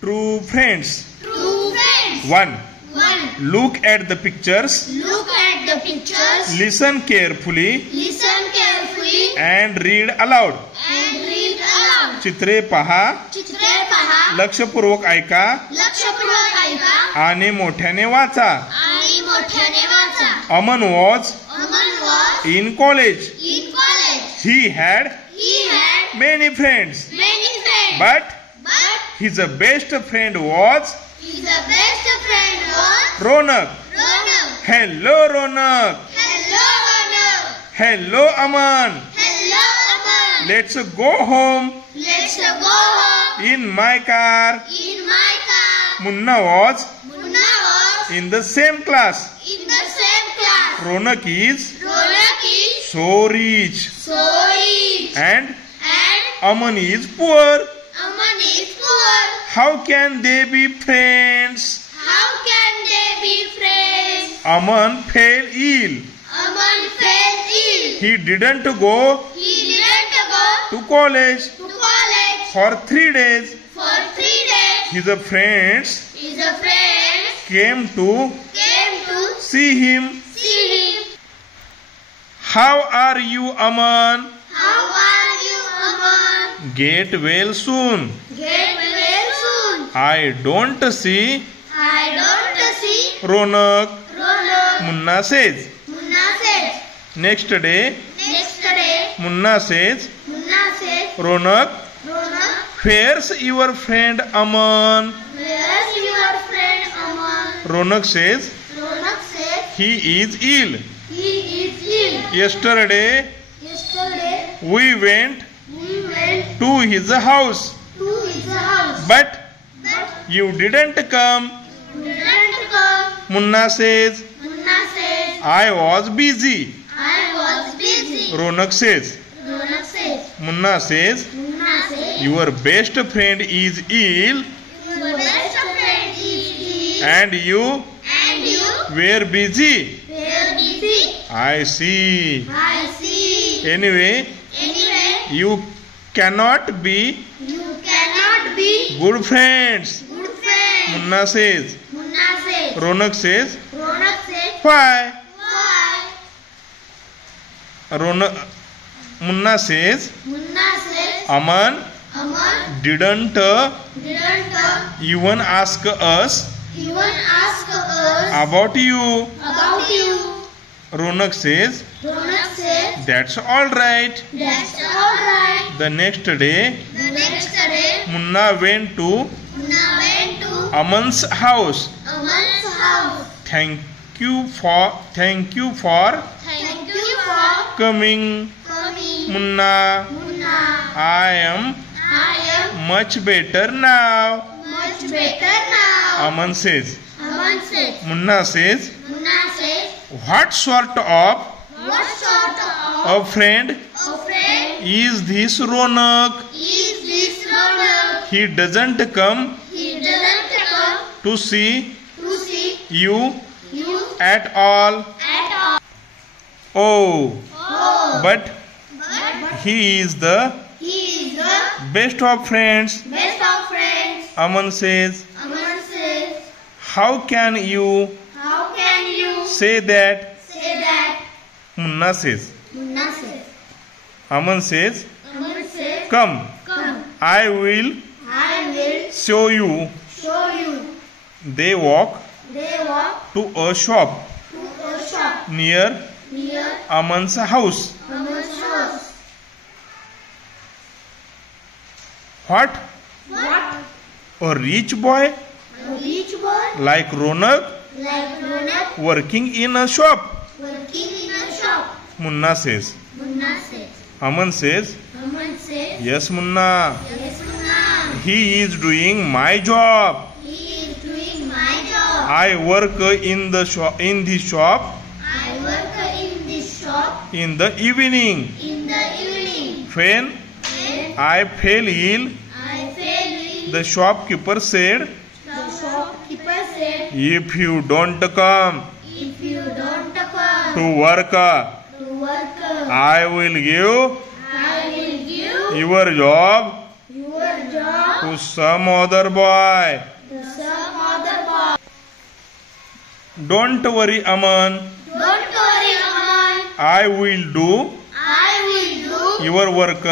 True friends. True friends. 1. 1. Look at the pictures. Look at the pictures. Listen carefully Listen carefully and read aloud. and read aloud. चित्रे पहा, चित्रे पहा. लक्षपूर्वक ऐका लक्षपूर्वक ऐका आणि मोठ्याने वाचा. आणि मोठ्याने वाचा. Aman was Aman was in college. in college. He had He had many friends, many friends. but But his best friend was his best friend was Ronak. Ronak. Hello Ronak. Hello, Ronak. Hello Aman. Hello, Aman. Let's go home Let's go home in my car. in my car. Munna was Munna was in the same class. in the same class. Ronak is Ronak is so rich so rich. and And Aman is poor. Aman is poor. How can they be friends? How can they be friends? Aman fell ill. Aman fell ill. He didn't go He didn't go to college to college for 3 days. for 3 days. His friends His friends came to came to see him. see him. How are you, Aman? How are you, Aman? Get well soon. Get well soon. I don't see I don't see Ronak, Ronak. Munna says. Munna says. Next day, Next day, Munna says, Munna says, Ronak, Ronak, where's your friend Aman? where's your friend Aman? Ronak says, Ronak says, he is ill. he is ill. Yesterday, Yesterday, we went we went to his house, to his house. but But you didn't come. you didn't come. Munna says, Munna says, I was busy. I was busy. Ronak says, Ronak says, Munna says, Munna says, your best friend is ill your best friend is ill. and you And you were busy. were busy. I see. I see. Anyway, Anyway, you cannot be you cannot be good friends. good friends. Munna says. Munna says. Ronak says, Ronak says, why? why? Munna says, Munna says, Aman Aman didn't didn't even ask us even ask us about you. about you. Ronak says, Ronak says, that's all right. that's all right. The next day, The next day, Munna went to Munna went to Aman's house. Aman's house. Thank you for Thank you for coming, coming. Munna. Munna, I am I am much better now. much better now. Aman says. Aman says, Munna says, Munna says, what sort of what sort a friend of friend is this Ronak? is this Ronak? He doesn't come He doesn't come to see to see you you at all. at all. Oh, Oh, but but he is the he is the best of friends. best of friends. Aman says, Aman says, how can you how can you say that? say that? Munna says. Munna says, Aman says, Aman says, come, come, I will I will show you. show you. They walk They walk to a shop to a shop near near Aman's house. Aman's house. What? What? A rich boy A rich boy like Ronak like Ronak working in a shop? working in a shop. Munna says. Munna says, Aman says, Aman says, yes, Munna. yes, Munna. He is doing my job. He is doing my job. I work in the shop in I work in this shop in the evening. in the evening. When When I fell ill, I fell ill, the shopkeeper said, the shopkeeper said, if you don't come if you don't come to work, to work, I will give I will give your job your job to to some other boy. to some other boy. Don't worry, Aman. Don't worry, Aman. I will do I will do your work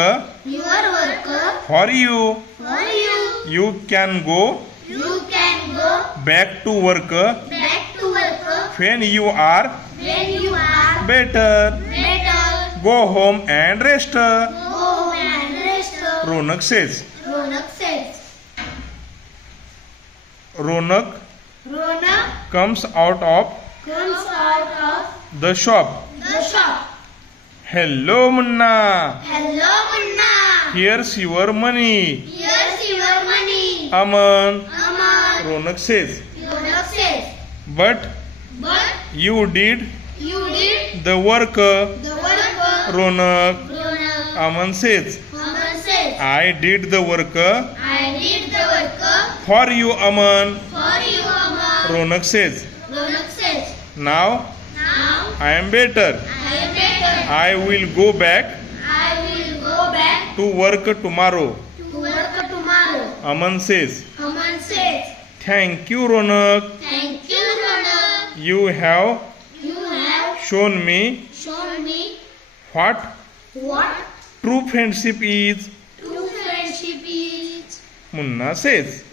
your work for you. for you. You can go You can go back to work back to work when you are when you are better. better. Go home and rest. Go home and rest. Ronak says. Ronak says. Ronak Ronak comes out of comes out of the shop. the shop. Hello, Munna. Hello, Munna. Here's your money. Here's your money. Aman. Aman. Ronak says. Ronak says. But But you did you did the work. the work. Ronak. Ronak. Aman says. Aman says. I did the work I did the work for you, Aman. for you, Aman. Ronak says. Ronak says. Now Now I am better. I am better. I will go back I will go back to work tomorrow. to work tomorrow. Aman says. Aman says. Thank you, Ronak. Thank you, Ronak. You have You have shown me shown me what what true friendship is. true friendship is. Munna says.